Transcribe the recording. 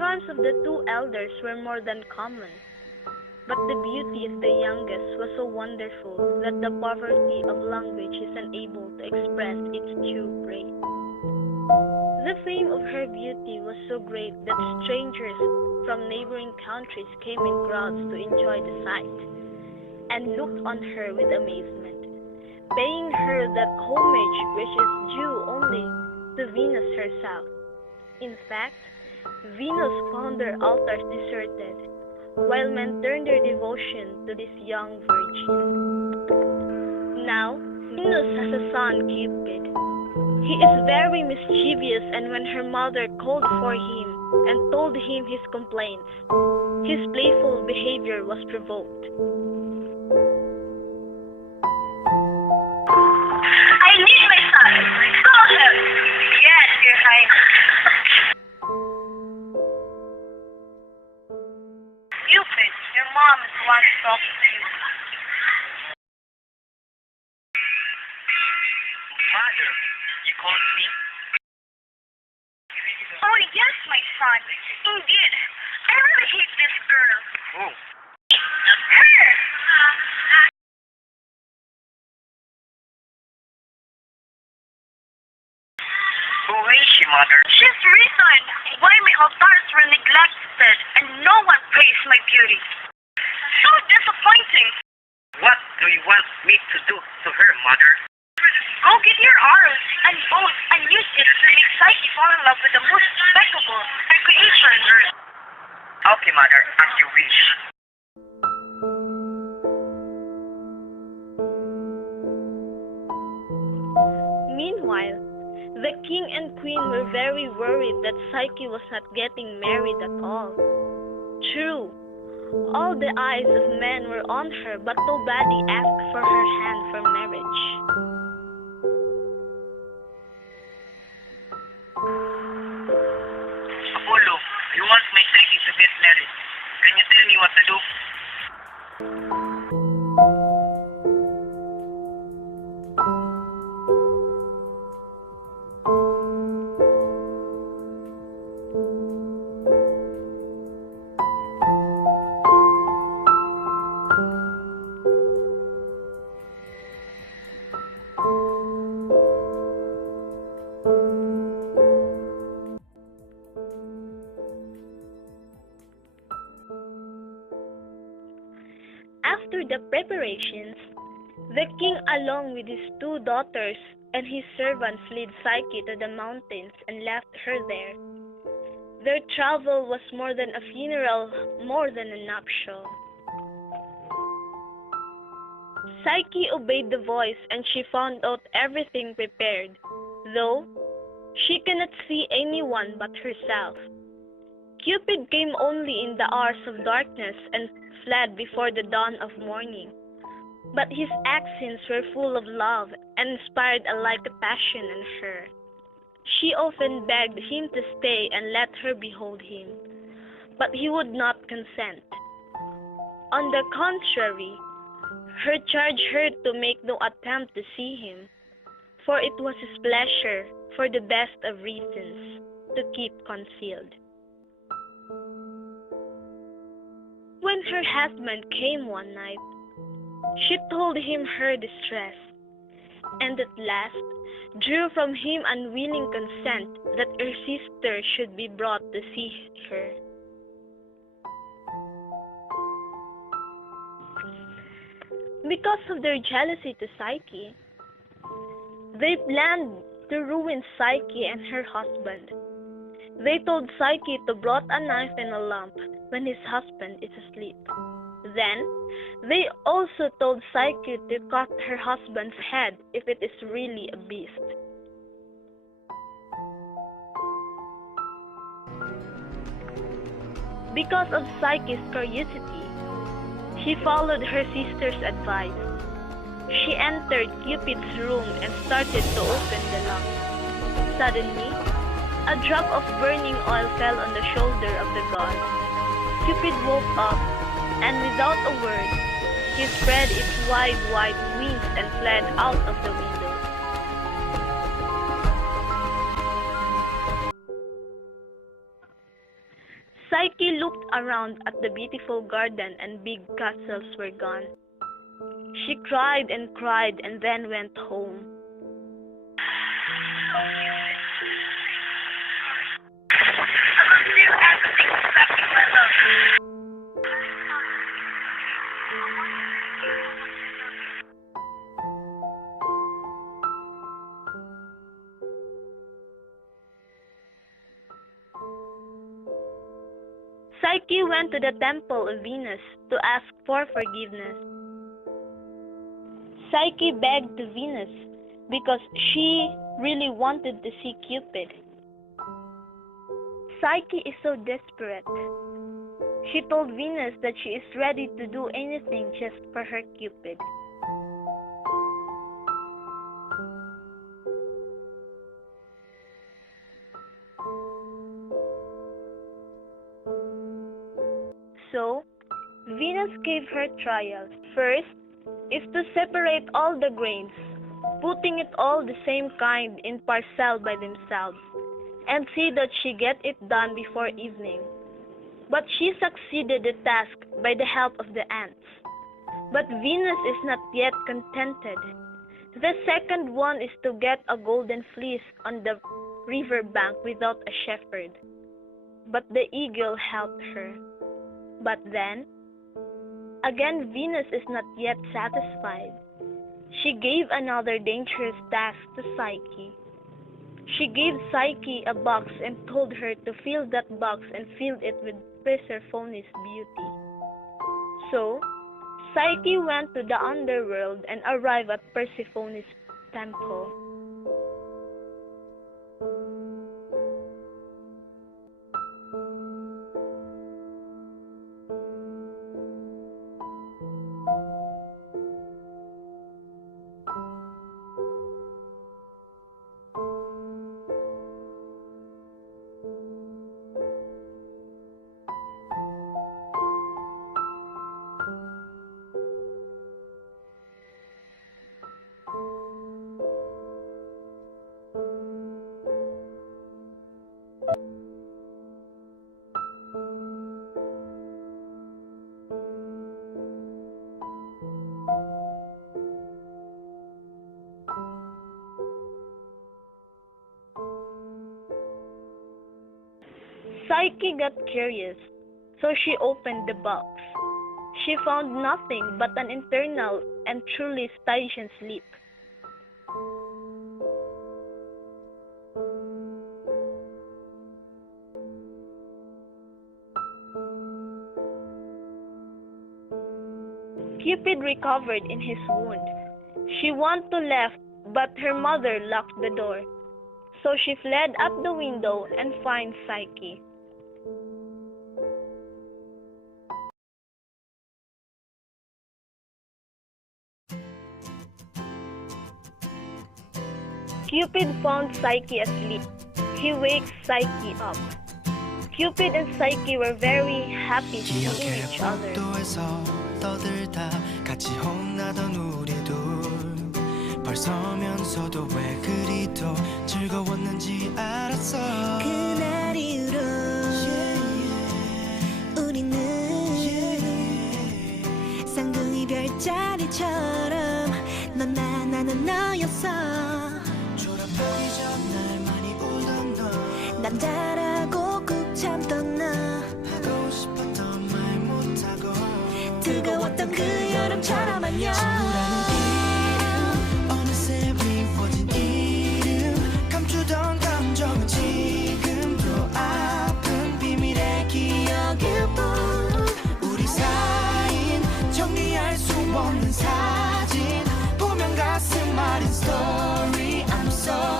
charms of the two elders were more than common, but the beauty of the youngest was so wonderful that the poverty of language is unable to express its true praise. The fame of her beauty was so great that strangers from neighboring countries came in crowds to enjoy the sight, and looked on her with amazement, paying her that homage which is due only to Venus herself. In fact, Venus found their altars deserted, while men turned their devotion to this young virgin. Now, Venus has a son, Cupid. He is very mischievous, and when her mother called for him and told him his complaints, his playful behavior was provoked. I need my son. Call him. Yes, Your Highness. Cupid, your mom wants to talk to you. Mother, you called me? Oh, yes, my son. Indeed. I really hate this girl. Who? Her! Who is she, Mother? She's reason why my altars were neglected and no one praised my beauty. So disappointing. What do you want me to do to her, Mother? Go get your arrows and bows and use it to make Psyche fall in love with the most despicable creature on earth. Okay, Mother, as you wish. Meanwhile, the king and queen were very worried that Psyche was not getting married at all. True, all the eyes of men were on her, but nobody asked for her hand for marriage. Apollo, you want my Psyche to get married. Can you tell me what to do? After the preparations, the king along with his two daughters and his servants led Psyche to the mountains and left her there. Their travel was more than a funeral, more than a nuptial. Psyche obeyed the voice and she found out everything prepared, though she cannot see anyone but herself. Cupid came only in the hours of darkness and fled before the dawn of morning. But his accents were full of love and inspired a like passion in her. She often begged him to stay and let her behold him, but he would not consent. On the contrary, her charged her to make no attempt to see him, for it was his pleasure, for the best of reasons, to keep concealed. When her husband came one night, she told him her distress, and at last drew from him unwilling consent that her sister should be brought to see her. Because of their jealousy to Psyche, they planned to ruin Psyche and her husband. They told Psyche to brought a knife and a lamp when his husband is asleep. Then, they also told Psyche to cut her husband's head if it is really a beast. Because of Psyche's curiosity, she followed her sister's advice. She entered Cupid's room and started to open the lamp. Suddenly, a drop of burning oil fell on the shoulder of the god. Cupid woke up, and without a word, he spread its wide white wings and fled out of the window. Psyche looked around at the beautiful garden and big castles were gone. She cried and cried and then went home. I'm still asking exactly my love. Psyche went to the temple of Venus to ask for forgiveness. Psyche begged to Venus because she really wanted to see Cupid. Psyche is so desperate. She told Venus that she is ready to do anything just for her Cupid. So, Venus gave her trials. First is to separate all the grains, putting it all the same kind in parcel by themselves, and see that she get it done before evening. But she succeeded the task by the help of the ants. But Venus is not yet contented. The second one is to get a golden fleece on the river bank without a shepherd. But the eagle helped her. But then, again Venus is not yet satisfied. She gave another dangerous task to Psyche. She gave Psyche a box and told her to fill that box and fill it with Persephone's beauty. So, Psyche went to the underworld and arrived at Persephone's temple. Psyche got curious, so she opened the box. She found nothing but an eternal and truly Stygian sleep. Cupid recovered in his wound. She wanted to leave, but her mother locked the door. So she fled up the window and found Psyche. Cupid found Psyche asleep. He wakes Psyche up. Cupid and Psyche were very happy seeing each other. 떠들다 같이 혼나던 우리 둘 벌써면서도 왜 그리도 즐거웠는지 알았어 그날 이후로 우리는 쌍둥이 별자리처럼 넌 나 나는 너였어 졸업하기 전 날 많이 울던 너 남자라고 꾹 참던 너 하고 싶었던 말 못하고 뜨거웠던 그 여름처럼 안녕 친구라는 이름 어느새 미워진 이름 감추던 감정은 지금도 아픈 비밀의 기억일 뿐 우리 사이인 정리할 수 없는 사진 보면 가슴 아린 스토리 I'm sorry